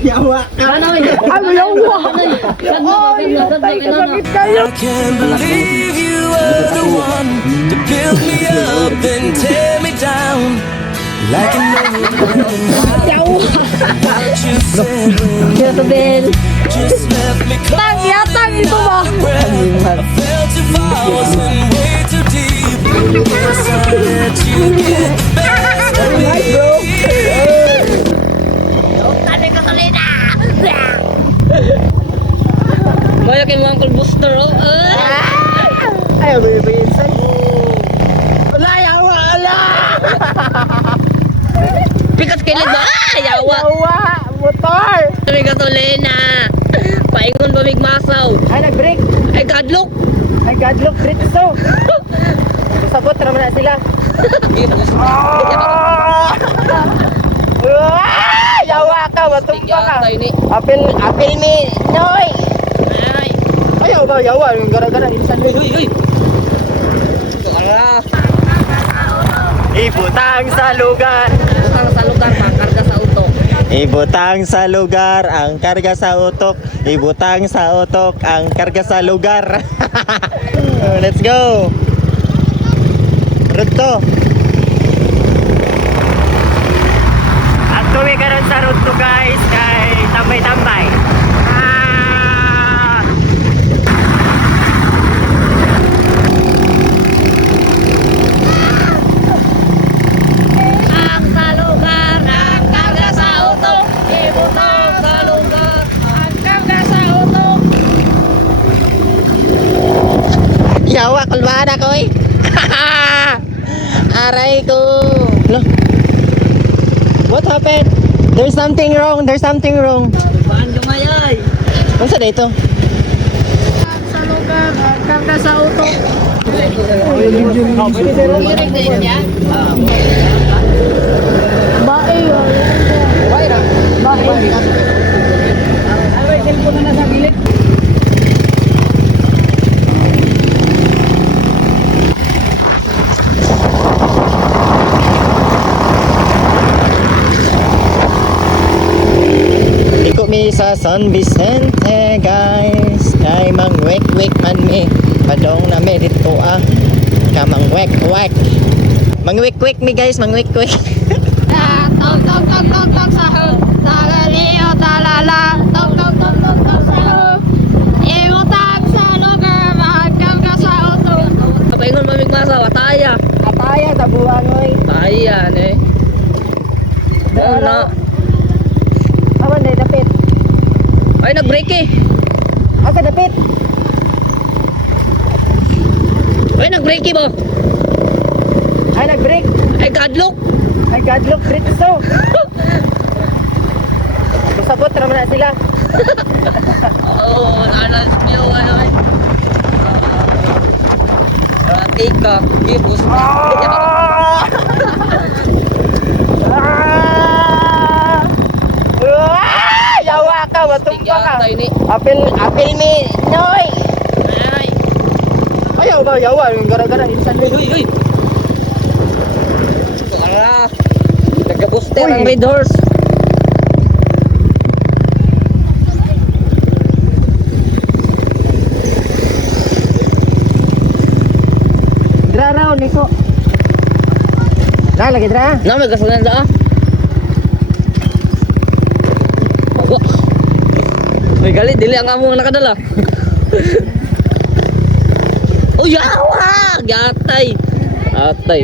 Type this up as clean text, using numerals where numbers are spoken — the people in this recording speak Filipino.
Yawa ka. Ano yawa? Ay, patay ka sakit kayo. I can't believe you were the one to build me up and tear me down like an old what you said when Ito, Ben. just left me Tang, yatang ito ba? I fell too fast and way too deep. Guess I let you get the best of me. Bayo kay mo Uncle Buster, oh. Ay, bibisan. Wala, yawa, ala. Pikas kilid ba? Yawa. Yawa, motor. May gasolina. Paingon ba masaw? Ay, nag-break. Ay, gadlock. Ay, God, look, dito. Sabot naman na sila. Yawa ka, matumpa ka. Apil ni Noy. Ayaw ba, yawa. Yung gara-gara, insan. Uy. Ibutang sa lugar. Butang sa lugar, makarga sa utok. Ibutang sa lugar ang karga sa utok. Ibutang sa utok ang karga sa lugar. Let's go. Road to. At tuwi ka rin sa road to guys. Kay tambay-tambay. Ang sa lugar, ang karga sa utok. Ibutang sa lugar, ang karga sa utok. Yawa, kulbaan ako eh. Aray ko. Look. What happened? There's something wrong. There's something wrong. Baan lumayay? Ano sa dito? Sa lugar, karga sa utok. Direct din yan? Bae yun. Bae. Iko mi sa San Vicente guys. Kay mangwek-wek man mi. Padong na mi dito Kamang wek-wek. Mangwek-wek mi guys, mangwek-wek. Tog sa ho. Talaliyo, talala. Tog sa ho. Ibutang sa lugar, karga sa utok. Paingon ba masaw? Ataya. Ataya, tabuan oy. Ayan eh. Na. Awan day dapit. Ay, nag-break eh. Asa dapit? Ay, nag-break eh ba? Ay, nag-break. Ay, gadlock. Ay, God, look, dito. Sabot naman na sila. Oo, nanas-view ano eh. Traffic ka. Gibus. Yawa ka, matumpa ka. Tay ni. Apil ni Noy. Ay. Ayaw ba, yawa. Yung gara-gara, insan. Uy. Taga-booster ang red horse. Dra raw, Niko. Dra, lagi dra. Na, may gasolina da ah. May galit, dili ang among nakadala. Oh, yawa! Gatay. Atay.